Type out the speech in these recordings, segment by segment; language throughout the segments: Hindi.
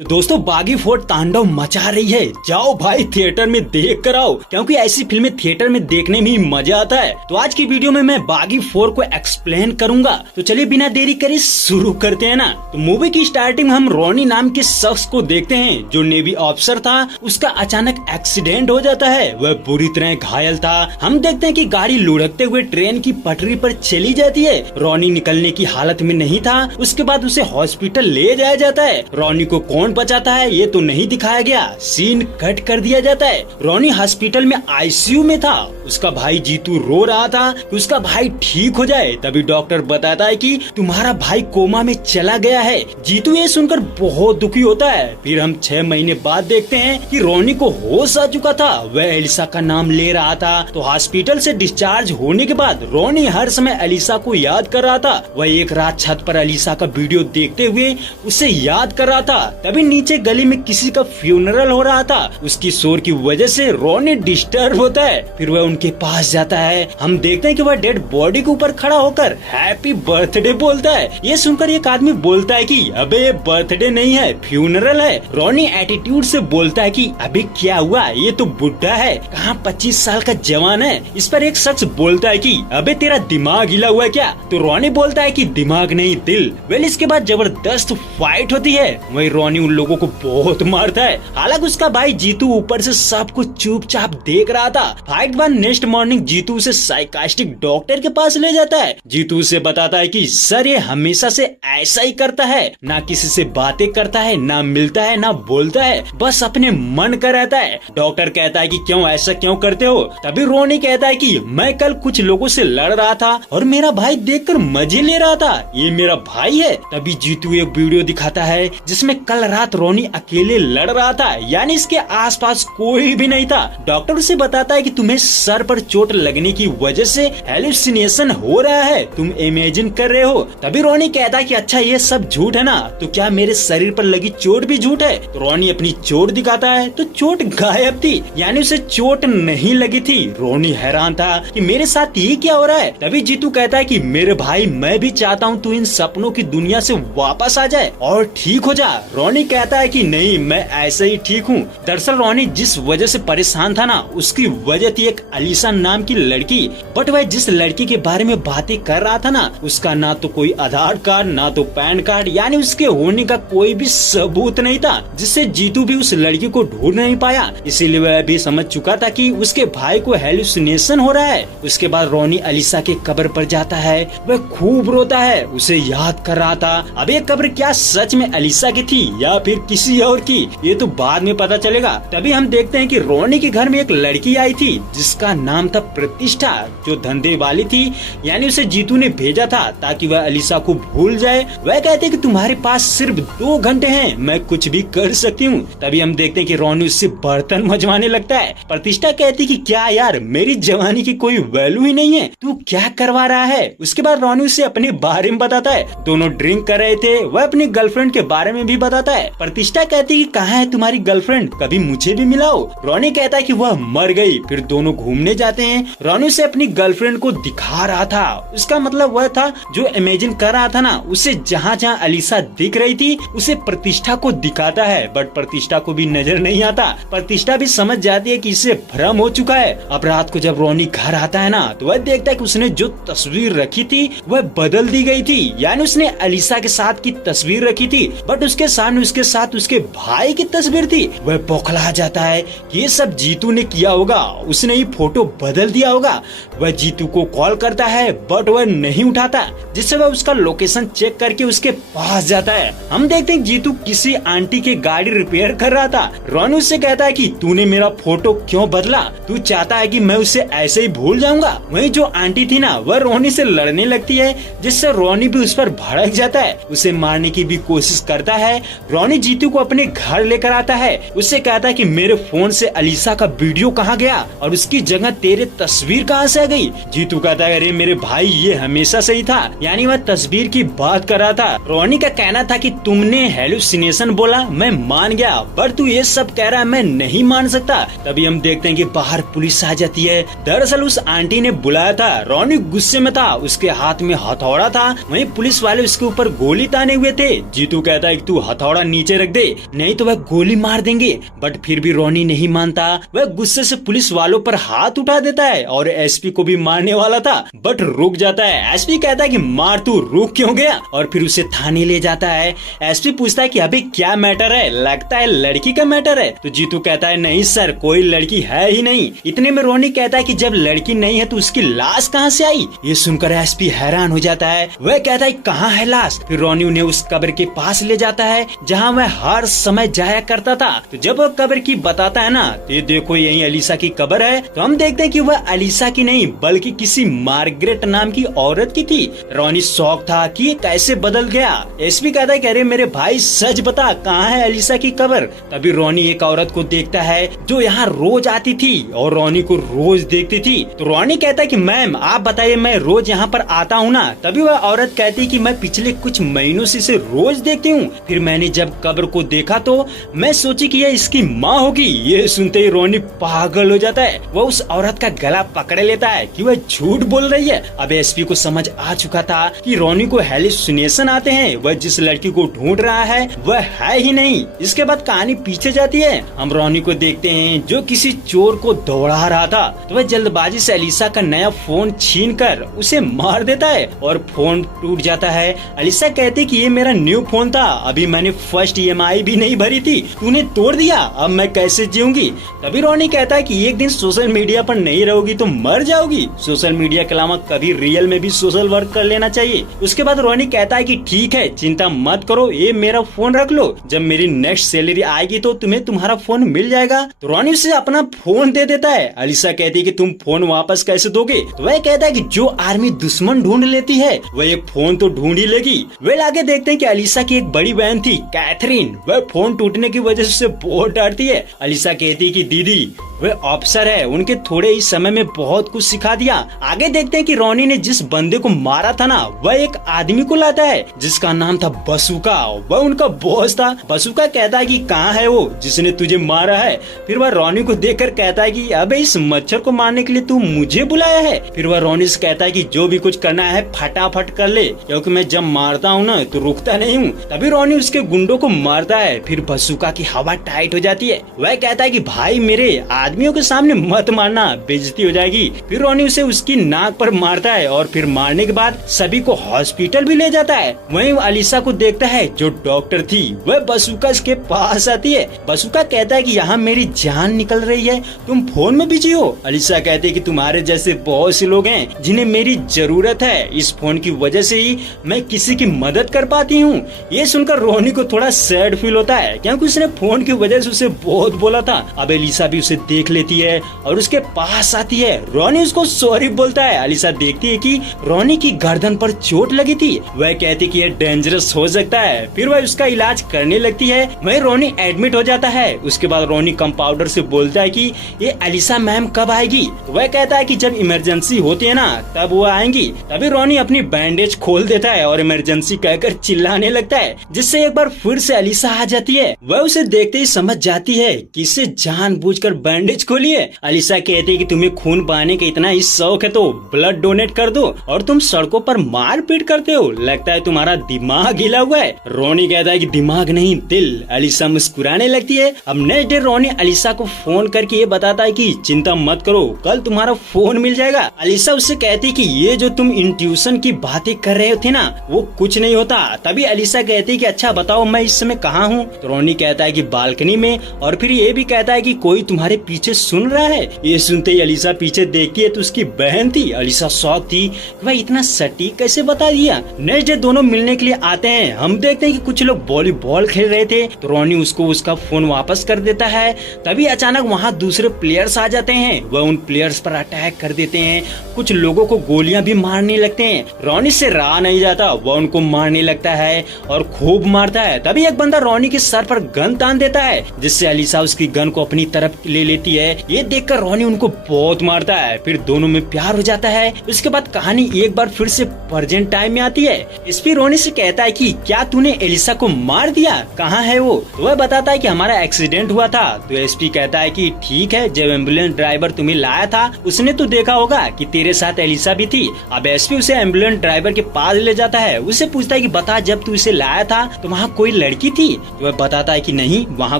तो दोस्तों बागी 4 तांडव मचा रही है। जाओ भाई थिएटर में देख कर आओ, क्योंकि ऐसी फिल्में थिएटर में देखने में ही मजा आता है। तो आज की वीडियो में मैं बागी 4 को एक्सप्लेन करूंगा। तो चलिए बिना देरी करे शुरू करते हैं ना। तो मूवी की स्टार्टिंग में हम रोनी नाम के शख्स को देखते हैं जो नेवी ऑफिसर था। उसका अचानक एक्सीडेंट हो जाता है, वह बुरी तरह घायल था। हम देखते हैं कि गाड़ी लुढ़कते हुए ट्रेन की पटरी पर चली जाती है। रोनी निकलने की हालत में नहीं था। उसके बाद उसे हॉस्पिटल ले जाया जाता है। रोनी को कौन बचाता है ये तो नहीं दिखाया गया, सीन कट कर दिया जाता है। रोनी हॉस्पिटल में आईसीयू में था। उसका भाई जीतू रो रहा था कि उसका भाई ठीक हो जाए। तभी डॉक्टर बताता है कि तुम्हारा भाई कोमा में चला गया है। जीतू ये सुनकर बहुत दुखी होता है। फिर हम 6 महीने बाद देखते हैं कि रोनी को होश आ चुका था। वह एलिसा का नाम ले रहा था। तो हॉस्पिटल से डिस्चार्ज होने के बाद रोनी हर समय एलिसा को याद कर रहा था। वह एक रात छत पर एलिसा का वीडियो देखते हुए उसे याद कर रहा था। तभी नीचे गली में किसी का फ्यूनरल हो रहा था। उसकी शोर की वजह से रोनी डिस्टर्ब होता है। फिर वह उनके पास जाता है। हम देखते हैं कि वह डेड बॉडी के ऊपर खड़ा होकर हैप्पी बर्थडे बोलता है। ये सुनकर एक आदमी बोलता है कि अबे बर्थडे नहीं है, फ्यूनरल है। रोनी एटीट्यूड से बोलता है कि अबे क्या हुआ, ये तो बुढ़ा है, कहाँ 25 साल का जवान है। इस पर एक शख्स बोलता है कि अबे तेरा दिमाग हिला हुआ है क्या। तो रोनी बोलता है कि दिमाग नहीं दिल। वेल इसके बाद जबरदस्त फाइट होती है। वही रोनी उन लोगों को बहुत मारता है। हालांकि उसका भाई जीतू ऊपर से सब कुछ चुपचाप देख रहा था। फाइट बाद नेक्स्ट मॉर्निंग जीतू उसे साइकास्टिक डॉक्टर के पास ले जाता है। जीतू उसे बताता है कि सर ये हमेशा से ऐसा ही करता है, ना किसी से बातें करता है, ना मिलता है, ना बोलता है, बस अपने मन का रहता है। डॉक्टर कहता है कि क्यों ऐसा क्यों करते हो। तभी रोनी कहता है कि मैं कल कुछ लोगों से लड़ रहा था और मेरा भाई देखकर मजे ले रहा था, ये मेरा भाई है। तभी जीतू एक वीडियो दिखाता है जिसमें कल रात रोनी अकेले लड़ रहा था, यानी इसके आसपास कोई भी नहीं था। डॉक्टर उसे बताता है कि तुम्हें सर पर चोट लगने की वजह से हेलुसिनेशन हो रहा है, तुम इमेजिन कर रहे हो। तभी रोनी कहता है कि अच्छा ये सब झूठ है ना, तो क्या मेरे शरीर पर लगी चोट भी झूठ है। तो रोनी अपनी चोट दिखाता है तो चोट गायब थी, यानी उसे चोट नहीं लगी थी। रोनी हैरान था कि मेरे साथ ये क्या हो रहा है। तभी जीतू कहता है कि मेरे भाई मैं भी चाहता हूँ तू इन सपनों की दुनिया से वापस आ जाए और ठीक हो जा। रोनी कहता है कि नहीं मैं ऐसे ही ठीक हूँ। दरअसल रोनी जिस वजह से परेशान था ना, उसकी वजह थी एक अलीसा नाम की लड़की। बट वह जिस लड़की के बारे में बातें कर रहा था ना, उसका ना तो कोई आधार कार्ड ना तो पैन कार्ड, यानी उसके होने का कोई भी सबूत नहीं था, जिससे जीतू भी उस लड़की को ढूंढ नहीं पाया। इसीलिए वह भी समझ चुका था कि उसके भाई को हेलुसिनेशन हो रहा है। उसके बाद रोनी अलीसा के कब्र पर जाता है। वह खूब रोता है, उसे याद कर रहा था। अब ये कब्र क्या सच में अलीसा की थी या फिर किसी और की, ये तो बाद में पता चलेगा। तभी हम देखते हैं कि रोनी के घर में एक लड़की आई थी जिसका नाम था प्रतिष्ठा, जो धंधे वाली थी, यानी उसे जीतू ने भेजा था ताकि वह अलीसा को भूल जाए। वह कहते कि तुम्हारे पास सिर्फ 2 घंटे हैं, मैं कुछ भी कर सकती हूँ। तभी हम देखते हैं कि रोनी उससे बर्तन मजवाने लगता है। प्रतिष्ठा कहती कि क्या यार मेरी जवानी की कोई वैल्यू ही नहीं है, तू क्या करवा रहा है। उसके बाद रोनी उसे अपने बारे में बताता है। दोनों ड्रिंक कर रहे थे। वह अपनी गर्लफ्रेंड के बारे में भी बताता है। प्रतिष्ठा कहती कि कहाँ है तुम्हारी गर्लफ्रेंड, कभी मुझे भी मिलाओ। रोनी कहता है कि वह मर गई। फिर दोनों घूमने जाते हैं। रोनी उसे अपनी गर्लफ्रेंड को दिखा रहा था। उसका मतलब वह था जो इमेजिन कर रहा था ना, उसे जहाँ जहाँ अलीसा दिख रही थी उसे प्रतिष्ठा को दिखाता है। बट प्रतिष्ठा को भी नजर नहीं आता। प्रतिष्ठा भी समझ जाती है कि इसे भ्रम हो चुका है। अब रात को जब रोनी घर आता है ना, तो वह देखता है कि उसने जो तस्वीर रखी थी वह बदल दी गई थी, यानी उसने अलीसा के साथ की तस्वीर रखी थी बट उसके सामने उसके साथ उसके भाई की तस्वीर थी। वह बौखला जाता है, ये सब जीतू ने किया होगा, उसने ही फोटो बदल दिया होगा। वह जीतू को कॉल करता है बट वह नहीं उठाता, जिससे वह उसका लोकेशन चेक करके उसके पास जाता है। हम देखते हैं जीतू किसी आंटी की गाड़ी रिपेयर कर रहा था। रोनी उससे कहता है कि तूने मेरा फोटो क्यों बदला, तू चाहता है कि मैं उसे ऐसे ही भूल जाऊंगा। वहीं जो आंटी थी ना, वह रोनी से लड़ने लगती है, जिससे रोनी भी उस पर भड़क जाता है, उसे मारने की भी कोशिश करता है। रोनी जीतू को अपने घर लेकर आता है। उससे कहता है कि मेरे फोन से अलीसा का वीडियो कहाँ गया और उसकी जगह तेरे तस्वीर कहाँ से आ गई। जीतू कहता है अरे मेरे भाई ये हमेशा से ही था, यानी वह तस्वीर की बात कर रहा था। रोनी का कहना था कि तुमने हेलुसिनेशन बोला, मैं मान गया, पर तू ये सब कह रहा है मैं नहीं मान सकता। तभी हम देखते हैं कि बाहर पुलिस आ जाती है। दरअसल उस आंटी ने बुलाया था। रोनी गुस्से में था, उसके हाथ में हथौड़ा था। वहीं पुलिस वाले उसके ऊपर गोली ताने हुए थे। जीतू कहता है कि तू हथौड़ा नीचे रख दे, नहीं तो वह गोली मार देंगे। बट फिर भी रोनी नहीं मानता। वह गुस्से से पुलिस वालों पर हाथ उठा देता है और एसपी को भी मारने वाला था, बट रुक जाता है। एसपी कहता है कि मार, तू रुक क्यों गया, और फिर उसे थाने ले जाता है। एसपी पूछता है कि अभी क्या मैटर है, लगता है लड़की का मैटर है। तो जीतू कहता है नहीं सर, कोई लड़की है ही नहीं। इतने में रोनी कहता है कि जब लड़की नहीं है तो उसकी लाश कहाँ से आई। ये सुनकर एसपी हैरान हो जाता है। वह कहता है कहाँ है लाश। फिर रोनी उन्हें उस कब्र के पास ले जाता है जहाँ वह हर समय जाया करता था। तो जब वह कब्र की बताता है ना, तो ये देखो यही अलीसा की कब्र है। तो हम देखते हैं कि वह अलीसा की नहीं बल्कि किसी मार्गरेट नाम की औरत की थी। रोनी शौक था कि ये कैसे बदल गया। एसपी कहता है कि अरे मेरे भाई सच बता, कहाँ है अलीसा की कब्र। तभी रोनी एक औरत को देखता है जो यहाँ रोज आती थी और रोनी को रोज देखती थी। तो रोनी कहता है कि मैम आप बताइए, मैं रोज यहाँ पर आता हूँ ना। तभी वह औरत कहती है कि मैं पिछले कुछ महीनों से इसे रोज देखती हूँ। फिर मैंने जब कब्र को देखा तो मैं सोची कि यह इसकी माँ होगी। ये सुनते ही रोनी पागल हो जाता है। वह उस औरत का गला पकड़ लेता है कि वह झूठ बोल रही है। अब एसपी को समझ आ चुका था कि रोनी को हेलुसिनेशन आते हैं। वह जिस लड़की को ढूंढ रहा है वह है ही नहीं। इसके बाद कहानी पीछे जाती है। हम रोनी को देखते हैं जो किसी चोर को दौड़ा रहा था। तो वह जल्दबाजी से अलीसा का नया फोन छीनकर उसे मार देता है और फोन टूट जाता है। अलीसा कहती कि ये मेरा न्यू फोन था, अभी मैंने फर्स्ट EMI भी नहीं भरी थी, तूने तोड़ दिया, अब मैं कैसे जीऊंगी। तभी रोनी कहता है कि एक दिन सोशल मीडिया पर नहीं रहोगी तो मर जाओगी। सोशल मीडिया के अलावा कभी रियल में भी सोशल वर्क कर लेना चाहिए। उसके बाद रोनी कहता है कि ठीक है, चिंता मत करो, ये मेरा फोन रख लो, जब मेरी नेक्स्ट सैलरी आएगी तो तुम्हें तुम्हारा फोन मिल जाएगा। तो रोनी उसे अपना फोन दे देता है। अलीसा कहती है कि तुम फोन वापस कैसे दोगे। तो वह कहता है कि जो आर्मी दुश्मन ढूंढ लेती है वह एक फोन तो ढूंढ ही लेगी। वे आगे देखते हैं कि अलीसा की एक बड़ी बहन थी कैथरीन, वह फोन टूटने की वजह से बहुत डरती है। अलीसा कहती है कि दीदी वे ऑफिसर है, उनके थोड़े ही समय में बहुत कुछ सिखा दिया। आगे देखते हैं कि रोनी ने जिस बंदे को मारा था ना, वह एक आदमी को लाता है जिसका नाम था बसूका। वह उनका बॉस था। बसूका कहता है कि कहाँ है वो जिसने तुझे मारा है। फिर वह रोनी को देखकर कहता है कि अबे इस मच्छर को मारने के लिए तू मुझे बुलाया है। फिर वह रोनी से कहता है कि जो भी कुछ करना है फटाफट कर ले, क्योंकि मैं जब मारता हूँ ना तो रुकता नहीं हूँ। तभी रोनी उसके गुंडों को मारता है। फिर बसूका की हवा टाइट हो जाती है। वह कहता है कि भाई मेरे आदमियों के सामने मत मारना, बेइज्जती हो जाएगी। फिर रोनी उसे उसकी नाक पर मारता है और फिर मारने के बाद सभी को हॉस्पिटल भी ले जाता है। वहीं अलीसा को देखता है जो डॉक्टर थी, वह बसूका के पास आती है। बसूका कहता है कि यहाँ मेरी जान निकल रही है, तुम फोन में बिजी हो। अलीसा कहती है कि तुम्हारे जैसे बहुत से लोग हैं जिन्हें मेरी जरूरत है, इस फोन की वजह से ही मैं किसी की मदद कर पाती हूँ। ये सुनकर रोनी को थोड़ा सैड फील होता है क्योंकि उसने फोन की वजह से उसे बहुत बोला था। अब अलीसा भी उसे देख लेती है और उसके पास आती है। रोनी उसको सॉरी बोलता है। अलीसा देखती है कि रोनी की गर्दन पर चोट लगी थी। वह कहती कि ये डेंजरस हो सकता है। फिर वह उसका इलाज करने लगती है। वहीं रोनी एडमिट हो जाता है। उसके बाद रोनी कंपाउंडर से बोलता है कि ये अलीसा मैम कब आएगी। वह कहता है कि जब इमरजेंसी होती है ना तब वो आएंगी। तभी रोनी अपनी बैंडेज खोल देता है और इमरजेंसी कहकर चिल्लाने लगता है, जिससे एक बार फिर से अलीसा आ जाती है। वह उसे देखते ही समझ जाती है कि इसे जानबूझकर बैंडेज खोली है। अलीसा कहती है कि तुम्हें खून बहाने का इतना ही शौक है तो ब्लड डोनेट कर दो, और तुम सड़कों पर मारपीट करते हो, लगता है तुम्हारा दिमाग हिला हुआ है। रोनी कहता है कि दिमाग नहीं दिल। अलीसा मुस्कुराने लगती है। अब नेक्स्ट डे रोनी अलीसा को फोन करके ये बताता है कि चिंता मत करो, कल तुम्हारा फोन मिल जाएगा। अलीसा उससे कहती है कि ये जो तुम इंट्यूशन की बातें कर रहे थे ना वो कुछ नहीं होता। तभी अलीसा कहती है कि अच्छा बताओ मैं इस समय कहाँ हूँ। तो रोनी कहता है कि बालकनी में, और फिर ये भी कहता है कि कोई तुम्हारे पीछे सुन रहा है। ये सुनते ही अलीसा पीछे देखती है तो उसकी बहन थी। अलीसा शॉक थी, वह इतना सटीक कैसे बता दिया। नेक्स्ट डे दोनों मिलने के लिए आते हैं। हम देखते हैं कि कुछ लोग वॉलीबॉल खेल रहे थे तो रोनी उसको उसका फोन वापस कर देता है। तभी अचानक वहाँ दूसरे प्लेयर्स आ जाते हैं। वह उन प्लेयर्स पर अटैक कर देते हैं। कुछ लोगों को गोलियां भी मारने लगते हैं। रोनी से रहा नहीं जाता, वह उनको मारने लगता है और खूब मारता है। तभी एक बंदा रोनी के सर पर गन तान देता है, जिससे अलीसा उसकी गन को अपनी तरफ ले लेती देती है। ये देखकर रोनी उनको बहुत मारता है, फिर दोनों में प्यार हो जाता है। उसके बाद कहानी एक बार फिर से प्रेजेंट टाइम में आती है। एसपी रोनी से कहता है कि क्या तूने एलिसा को मार दिया, कहाँ है वो? तो वह बताता है कि हमारा एक्सीडेंट हुआ था। तो एसपी कहता है कि ठीक है, जब एम्बुलेंस ड्राइवर तुम्हें लाया था उसने तो देखा होगा कि तेरे साथ एलिसा भी थी। अब एसपी उसे एम्बुलेंस ड्राइवर के पास ले जाता है। उसे पूछता है कि बता, जब तू इसे लाया था तो वहाँ कोई लड़की थी? तो वह बताता है कि नहीं, वहाँ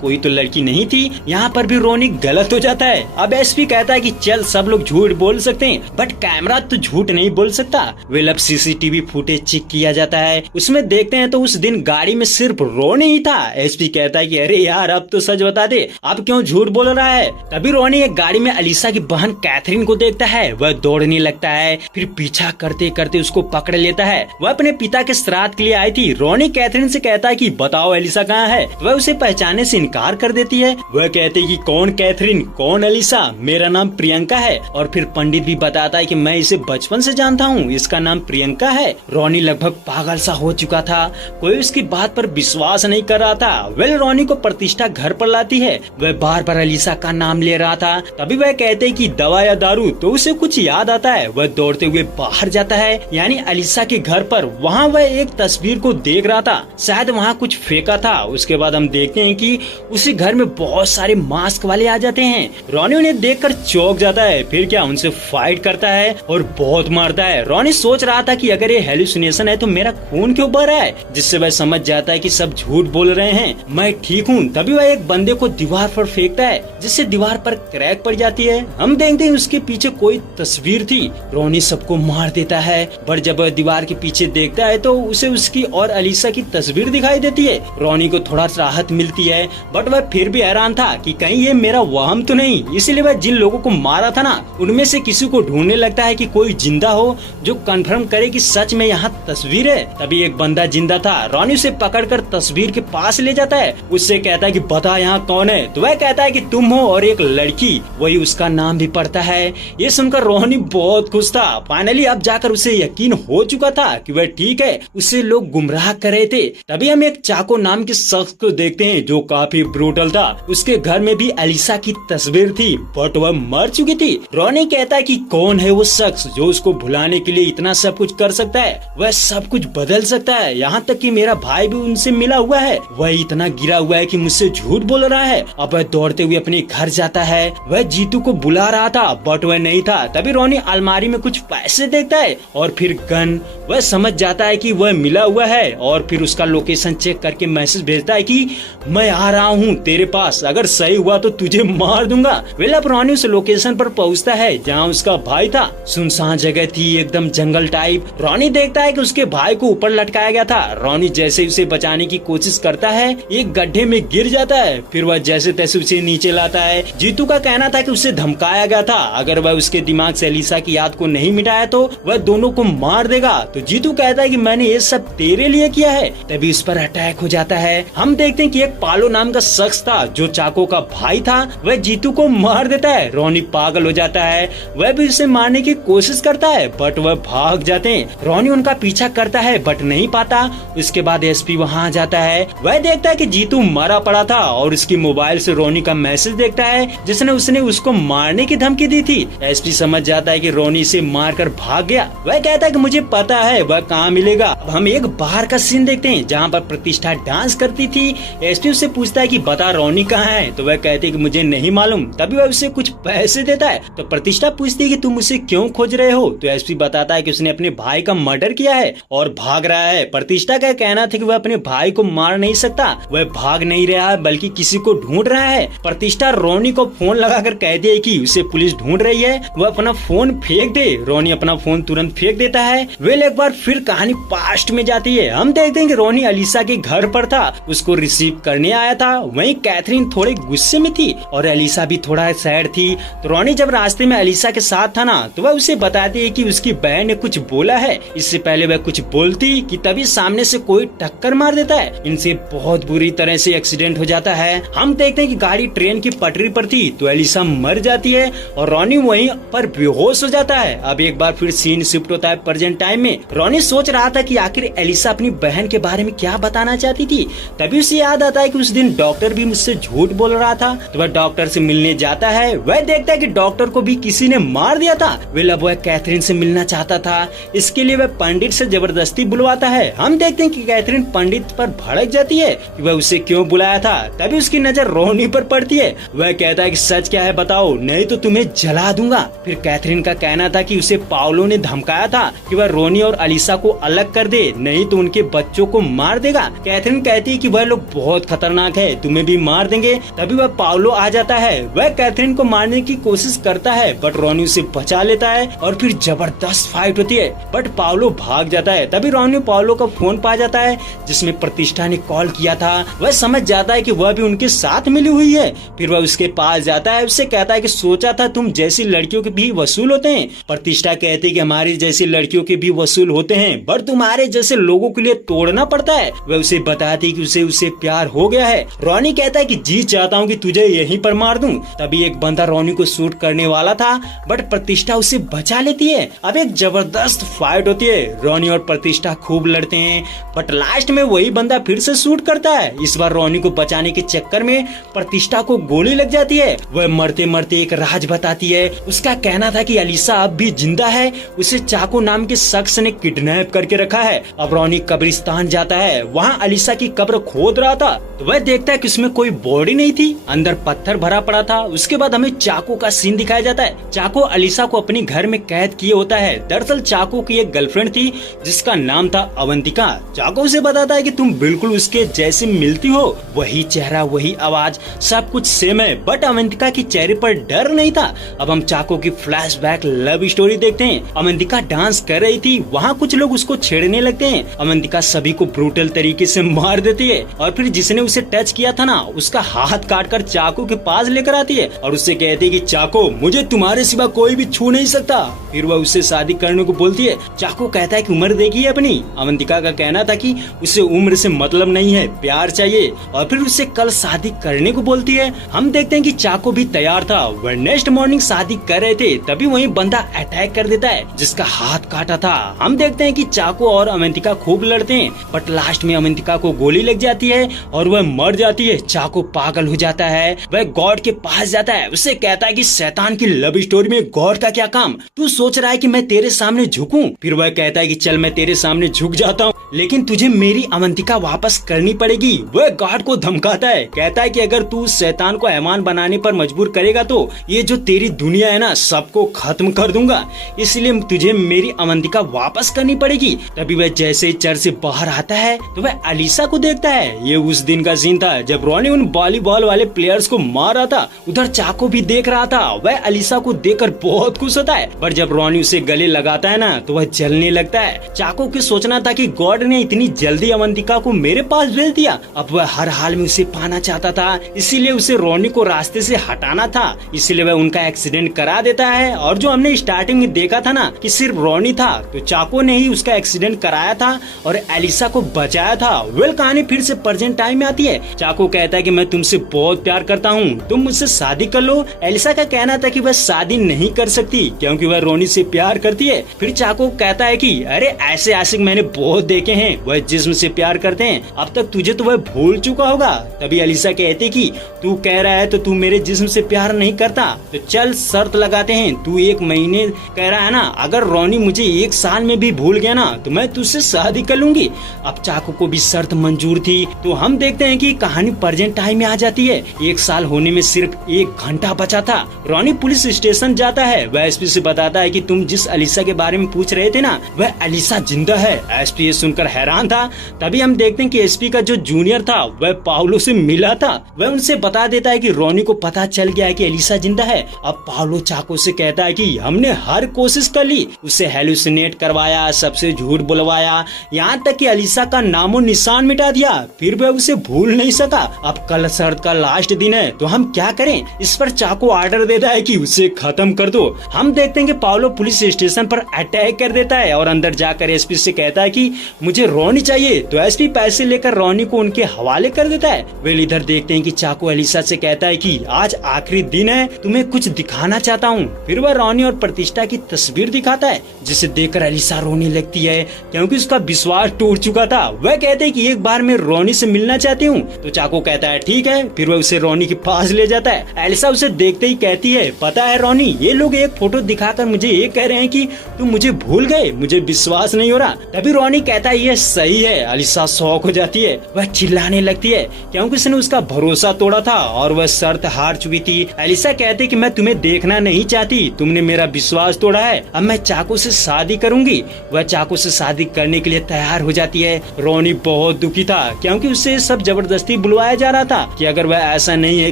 कोई तो लड़की नहीं थी। यहाँ पर भी रोनी गलत हो जाता है। अब एसपी कहता है कि चल, सब लोग झूठ बोल सकते हैं बट कैमरा तो झूठ नहीं बोल सकता। वेल, अब सीसीटीवी फुटेज चेक किया जाता है। उसमें देखते हैं तो उस दिन गाड़ी में सिर्फ रोनी ही था। एसपी कहता है कि अरे यार, अब तो सच बता दे, अब क्यों झूठ बोल रहा है? तभी रोनी एक गाड़ी में अलीसा की बहन कैथरीन को देखता है। वह दौड़ने लगता है, फिर पीछा करते करते उसको पकड़ लेता है। वह अपने पिता के श्राद्ध के लिए आई थी। रोनी कैथरीन से कहता है कि बताओ एलिसा कहाँ है? वह उसे पहचानने से इनकार कर देती है। वह कहते कि कौन कैथरीन, कौन एलिसा, मेरा नाम प्रियंका है। और फिर पंडित भी बताता है कि मैं इसे बचपन से जानता हूँ, इसका नाम प्रियंका है। रोनी लगभग पागल सा हो चुका था, कोई उसकी बात पर विश्वास नहीं कर रहा था। वेल, रोनी को प्रतिष्ठा घर पर लाती है। वह बार बार एलिसा का नाम ले रहा था। तभी वह कहते कि दवा या दारू, तो उसे कुछ याद आता है। वह दौड़ते हुए बाहर जाता है, यानी एलिसा के घर पर। वहाँ वह एक तस्वीर को देख रहा था, शायद वहाँ कुछ फेंका था। उसके बाद हम देखते हैं कि उसी घर में बहुत सारे मास्क वाले आ जाते हैं। रोनी उन्हें देखकर चौंक जाता है, फिर क्या उनसे फाइट करता है और बहुत मारता है। रोनी सोच रहा था कि अगर ये हेलुसिनेशन है तो मेरा खून क्यों बह रहा है, जिससे वह समझ जाता है कि सब झूठ बोल रहे हैं, मैं ठीक हूँ। तभी वह एक बंदे को दीवार पर फेंकता है, जिससे दीवार पर क्रैक पड़ जाती है। हम देखते हैं उसके पीछे कोई तस्वीर थी। रोनी सबको मार देता है, पर जब वह दीवार के पीछे देखता है तो उसे उसकी और अलीसा की तस्वीर दिखाई देती है। रोनी को थोड़ा राहत मिलती है, बट वह फिर भी हैरान था कि कहीं ये मेरा वहम तो नहीं। इसलिए वह जिन लोगों को मारा था ना, उनमें से किसी को ढूंढने लगता है कि कोई जिंदा हो जो कंफर्म करे कि सच में यहाँ तस्वीर है। तभी एक बंदा जिंदा था। रोनी उसे पकड़कर तस्वीर के पास ले जाता है। उससे कहता है कि बता यहाँ कौन है? तो वह कहता है कि तुम हो और एक लड़की, वही उसका नाम भी पढ़ता है। ये सुनकर रोनी बहुत खुश था। फाइनली अब जाकर उसे यकीन हो चुका था कि वह ठीक है, उसे लोग गुमराह कर रहे थे। तभी हम एक चाको नाम के शख्स को देखते हैं जो काफी ब्रूटल था। उसके घर में भी एलिसा की तस्वीर थी, बट वह मर चुकी थी। रोनी कहता है कि कौन है वो शख्स जो उसको भुलाने के लिए इतना सब कुछ कर सकता है? वह सब कुछ बदल सकता है, यहाँ तक कि मेरा भाई भी उनसे मिला हुआ है। वह इतना गिरा हुआ है कि मुझसे झूठ बोल रहा है। अब वह दौड़ते हुए अपने घर जाता है। वह जीतू को बुला रहा था, बट वह नहीं था। तभी रोनी अलमारी में कुछ पैसे देखता है और फिर गन। वह समझ जाता है कि वह मिला हुआ है और फिर उसका लोकेशन चेक करके मैसेज भेजता है कि मैं आ रहा हूँ तेरे पास, अगर सही हुआ तो तुझे मार दूंगा। वेल, अब रोनी उस लोकेशन पर पहुँचता है जहाँ उसका भाई था। सुनसान जगह थी, एकदम जंगल टाइप। रोनी देखता है कि उसके भाई को ऊपर लटकाया गया था। रोनी जैसे उसे बचाने की कोशिश करता है, एक गड्ढे में गिर जाता है। फिर वह जैसे तैसे उसे नीचे लाता है। जीतू का कहना था कि उसे धमकाया गया था, अगर वह उसके दिमाग से एलिसा की याद को नहीं मिटाया तो वह दोनों को मार देगा। तो जीतू कहता है कि मैंने ये सब तेरे लिए किया है। तभी उस पर अटैक हो जाता है। हम देखते हैं कि एक पालो नाम का शख्स था जो चाको का भाई था, वह जीतू को मार देता है। रोनी पागल हो जाता है, वह भी उसे मारने की कोशिश करता है, बट वह भाग जाते हैं। रोनी उनका पीछा करता है बट नहीं पाता। उसके बाद एसपी वहाँ आ जाता है। वह देखता है कि जीतू मरा पड़ा था और उसकी मोबाइल से रोनी का मैसेज देखता है जिसने उसने उसको मारने की धमकी दी थी। एसपी समझ जाता है कि रोनी से मारकर भाग गया। वह कहता है कि मुझे पता है वह कहाँ मिलेगा। हम एक बार का सीन देखते हैं जहाँ पर प्रतिष्ठा डांस करती थी। एसपी उससे पूछता है कि बता रोनी कहाँ है? तो वह कहती है कि मुझे नहीं मालूम। तभी वह उसे कुछ पैसे देता है। तो प्रतिष्ठा पूछती है कि तुम उसे क्यों खोज रहे हो? तो एसपी बताता है कि उसने अपने भाई का मर्डर किया है और भाग रहा है। प्रतिष्ठा का कहना था कि वह अपने भाई को मार नहीं सकता, वह भाग नहीं रहा है बल्कि किसी को ढूंढ रहा है। प्रतिष्ठा रोनी को फोन लगाकर कहती है कि उसे पुलिस ढूंढ रही है, वह अपना फोन फेंक दे। रोनी अपना फोन तुरंत फेंक देता है। वेल, एक बार फिर कहानी पास्ट में जाती है। हम देखते हैं कि रोनी अलीसा के घर पर था, उसको रिसीव करने आया था। वहीं कैथरीन थोड़े गुस्से में थी और अलीसा भी थोड़ा सैड थी। तो रोनी जब रास्ते में अलीसा के साथ था ना, तो वह उसे बताती है कि उसकी बहन ने कुछ बोला है। इससे पहले वह कुछ बोलती कि तभी सामने से कोई टक्कर मार देता है। इनसे बहुत बुरी तरह से एक्सीडेंट हो जाता है। हम देखते हैं कि गाड़ी ट्रेन की पटरी पर थी तो एलिसा मर जाती है और रॉनी वहीं पर बेहोश हो जाता है। अब एक बार फिर सीन शिफ्ट होता है प्रेजेंट टाइम में। रॉनी सोच रहा था कि आखिर एलिसा अपनी बहन के बारे में क्या बताना चाहती थी। तभी उसे याद आता है कि उस दिन डॉक्टर भी मुझसे झूठ बोल रहा था। तो वह डॉक्टर से मिलने जाता है। वह देखता है कि डॉक्टर को भी किसी ने मार दिया था। अब वह कैथरीन से मिलना चाहता था। इसके लिए वह पंडित से जबरदस्ती बुलवाता है। हम देखते हैं कि कैथरीन पंडित पर भड़क जाती है कि वह उसे क्यों बुलाया था। तभी उसकी नजर रोनी पर पड़ती है। वह कहता है कि सच क्या है बताओ, नहीं तो तुम्हें जला दूंगा। फिर कैथरीन का कहना था कि उसे पाउलो ने धमकाया था कि वह रोनी और अलीसा को अलग कर दे, नहीं तो उनके बच्चों को मार देगा। कैथरीन कहती है कि वह लोग बहुत खतरनाक है, तुम्हें भी मार देंगे। तभी वह पाउलो आ जाता है। वह कैथरीन को मारने की कोशिश करता है बट रोनी उसे बचा लेता है और फिर जबरदस्त फाइट होती है बट पाउलो भाग जाता है। तभी रोनी पाउलो का फोन पा जाता है जिसमें प्रतिष्ठा ने कॉल किया था। वह समझ जाता है कि वह भी उनके साथ मिली हुई है। फिर वह उसके पास जाता है। उससे कहता है कि सोचा था तुम जैसी लड़कियों के भी वसूल होते हैं। प्रतिष्ठा कहती है कि हमारी जैसी लड़कियों के भी वसूल होते हैं पर तुम्हारे जैसे लोगों के लिए तोड़ना पड़ता है। वह उसे बताती कि उसे प्यार हो गया है। रोनी कहता है कि जी चाहता हूँ कि तुझे यहीं पर मार दूं। तभी एक बंदा रोनी को शूट करने वाला था बट प्रतिष्ठा उसे बचा लेती है। अब एक जबरदस्त फाइट होती है। रोनी और प्रतिष्ठा खूब लड़ते हैं बट लास्ट में वही बंदा फिर से शूट करता है। इस बार रोनी को बचाने के चक्कर में प्रतिष्ठा को गोली लग जाती है। वह मरते मरते एक राज बताती है। उसका कहना था कि अलीसा अब भी जिंदा है, उसे चाको नाम के शख्स ने किडनैप करके रखा है। अब रोनी कब्रिस्तान जाता है। वहाँ अलीसा की कब्र खोद रहा था तो वह देखता है कि उसमें कोई बॉडी नहीं थी, अंदर पत्थर भरा पड़ा था। उसके बाद हमें चाको का सीन दिखाया जाता है। चाको अलीसा को अपने घर में कैद किए होता है। दरअसल चाको की एक गर्लफ्रेंड थी जिसका नाम था अवंतिका। चाको उसे बताता है कि तुम बिल्कुल उसके जैसे मिलती हो, वही चेहरा वही आवाज सब कुछ सेम है। बट अवंतिका के चेहरे पर डर नहीं था। अब हम चाको की फ्लैशबैक लव स्टोरी देखते हैं। अवंतिका डांस कर रही थी, वहाँ कुछ लोग उसको छेड़ने लगते हैं। अवंतिका सभी को ब्रूटल तरीके से मार देती है और फिर जिसने उसे टच किया था ना उसका हाथ काटकर चाको के पास लेकर आती है और उससे कहती है कि चाको मुझे तुम्हारे सिवा कोई भी छू नहीं सकता। फिर वह उससे शादी करने को बोलती है। चाको कहता है कि उम्र देखी है अपनी। अवंतिका का कहना था कि उसे उम्र से मतलब नहीं है, प्यार चाहिए और फिर उससे कल शादी करने को बोलती है। हम देखते हैं कि चाको भी तैयार था। वह नेक्स्ट मॉर्निंग शादी कर रहे थे तभी वही बंदा अटैक कर देता है जिसका हाथ काटा था। हम देखते हैं कि चाको और अवंतिका खूब लड़ते हैं बट लास्ट में अवंतिका को गोली लग जाती है और वह मर जाती है। चाको पागल हो जाता है। वह गॉड के पास जाता है। उससे कहता है कि शैतान की लव स्टोरी में गॉड का क्या काम, तू सोच रहा है कि मैं तेरे सामने झुकूं। फिर वह कहता है कि चल मैं तेरे सामने झुक जाता हूँ लेकिन तुझे मेरी अवंतिका वापस करनी पड़ेगी। वह गॉड को धमकाता है, कहता है कि अगर तू उस शैतान को ऐमान बनाने पर मजबूर करेगा तो ये जो तेरी दुनिया है ना सबको खत्म कर दूंगा, इसलिए तुझे मेरी अवंतिका वापस करनी पड़ेगी। तभी वह जैसे ही चर्च से बाहर आता है तो वह अलीसा को देखता है। ये उस दिन का सीन था जब रोनी उन वॉलीबॉल वाले प्लेयर्स को मार रहा था। उधर चाको भी देख रहा था। वह अलीसा को देखकर बहुत खुश होता है पर जब रोनी उसे गले लगाता है ना तो वह जलने लगता है। चाको की सोचना था कि गॉड ने इतनी जल्दी अवंतिका को मेरे पास भेज दिया। अब वह हर हाल में उसे पाना चाहता था, इसीलिए उसे रोनी को रास्ते से हटाना था। इसीलिए वह उनका एक्सीडेंट करा देता है। और जो हमने स्टार्टिंग में देखा था ना कि सिर्फ रोनी था तो चाको ने ही उसका एक्सीडेंट कराया था और एलिसा को बचाया था। वेल कहानी फिर से प्रेजेंट टाइम में आती है। चाको कहता है कि मैं तुमसे बहुत प्यार करता हूँ, तुम मुझसे शादी कर लो। एलिसा का कहना था कि वह शादी नहीं कर सकती क्योंकि वह रोनी से प्यार करती है। फिर चाको कहता है कि अरे ऐसे आशिक मैंने बहुत देखे हैं, वह जिस्म से प्यार करते हैं, अब तक तुझे तो वह भूल चुका होगा। तभी एलिसा कहती कि तू कह रहा है तो तू मेरे जिस्म से प्यार नहीं करता, तो चल शर्त लगाते हैं, तू 1 महीने कह रहा है ना, अगर रोनी मुझे 1 साल में भी भूल गया ना तो मैं तुझसे शादी कर लूंगी। अब चाको को भी शर्त मंजूर थी। तो हम देखते हैं कि कहानी प्रेजेंट टाइम में आ जाती है। 1 साल होने में सिर्फ 1 घंटा बचा था। रोनी पुलिस स्टेशन जाता है। वह एसपी से बताता है कि तुम जिस अलीसा के बारे में पूछ रहे थे ना वह अलीसा जिंदा है। एसपी ये सुनकर हैरान था। तभी हम देखते हैं कि एसपी का जो जूनियर था वह पाउलो से मिला था। वह उनसे बता देता है कि रोनी को पता चल गया है कि अलीसा जिंदा है। अब पाउलो चाको से कहता है कि हमने हर कोशिश कर ली, उसे हेलुसिनेट करवाया, सबसे झूठ बुलवाया, यहाँ तक कि अलीसा का नामो निशान मिटा दिया, फिर वह उसे भूल नहीं सका। अब कल शर्त का लास्ट दिन है तो हम क्या करें। इस पर चाको ऑर्डर देता है कि उसे खत्म कर दो। हम देखते हैं कि पाउलो पुलिस स्टेशन पर अटैक कर देता है और अंदर जाकर एसपी से कहता है कि मुझे रोनी चाहिए। तो एसपी पैसे लेकर रोनी को उनके हवाले कर देता है। वेल इधर देखते हैं कि चाको एलिसा से कहता है कि आज आखिरी दिन है, तुम्हें कुछ दिखाना चाहता हूँ। फिर वह रोनी और प्रतिष्ठा की तस्वीर दिखाता है, जिसे देखकर एलिसा रोने लगती है क्योंकि उसका विश्वास टूट चुका था। वह कहते हैं कि एक बार मैं रोनी से मिलना चाहती हूँ। तो चाको कहता है ठीक है। फिर वह उसे रोनी के पास ले जाता है। एलिसा उसे देखते ही कहती है, पता है रोनी, ये लोग एक फोटो दिखाकर मुझे ये कह रहे हैं कि तुम मुझे भूल गए, मुझे विश्वास नहीं हो रहा। तभी रोनी कहता है ये सही है। एलिसा शौक हो जाती है, वह चिल्लाने लगती है क्योंकि उसने उसका भरोसा तोड़ा था और वह शर्त हार चुकी थी। एलिसा कहते कि मैं तुम्हें देखना नहीं चाहती, तुमने मेरा विश्वास तोड़ा है, अब मैं चाको से शादी करूंगी। वह चाको से शादी करने के लिए तैयार हो जाती है। रोनी बहुत दुखी था क्योंकि उससे सब जबरदस्ती बुलवाया जा रहा था कि अगर वह ऐसा नहीं है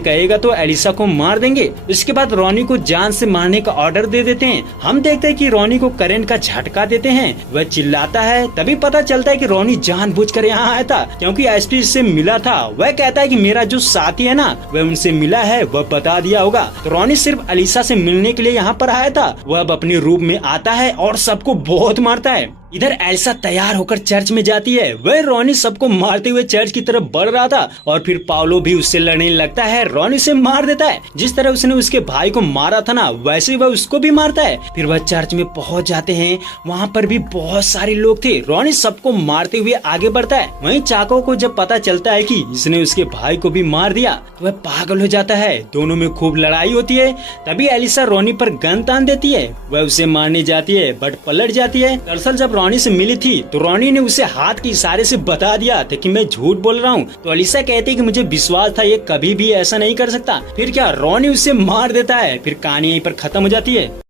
कहेगा तो एलिसा को मार देंगे। इसके बाद रोनी को जान से मारने का ऑर्डर दे देते हैं। हम देखते हैं कि रोनी को करंट का झटका देते हैं, वह चिल्लाता है। तभी पता चलता है कि रोनी जानबूझकर यहाँ आया था क्योंकि एसपी से मिला था। वह कहता है कि मेरा जो साथी है ना, वह उनसे मिला है, वह बता दिया होगा। तो रोनी सिर्फ एलिसा से मिलने के लिए यहाँ पर आया था। वह अब अपने रूप में आता है और सबको बहुत मारता है। इधर एलिसा तैयार होकर चर्च में जाती है। वह रोनी सबको मारते हुए चर्च की तरफ बढ़ रहा था और फिर पाउलो भी उससे लड़ने लगता है, रोनी से मार देता है। जिस तरह उसने उसके भाई को मारा था ना, वैसे वह उसको भी मारता है। फिर वह चर्च में पहुंच जाते हैं, वहाँ पर भी बहुत सारे लोग थे। रोनी सबको मारते हुए आगे बढ़ता है। वहीं चाको को जब पता चलता है कि इसने उसके भाई को भी मार दिया तो वह पागल हो जाता है। दोनों में खूब लड़ाई होती है। तभी एलिसा रोनी पर गन तान देती है। वह उसे मारने जाती है बट पलट जाती है। दरअसल जब रोनी से मिली थी तो रोनी ने उसे हाथ के इशारे से बता दिया था कि मैं झूठ बोल रहा हूँ। तो एलिसा कहती है कि मुझे विश्वास था ये कभी भी ऐसा नहीं कर सकता। फिर क्या, रोनी उसे मार देता है। फिर कहानी यहीं पर खत्म हो जाती है।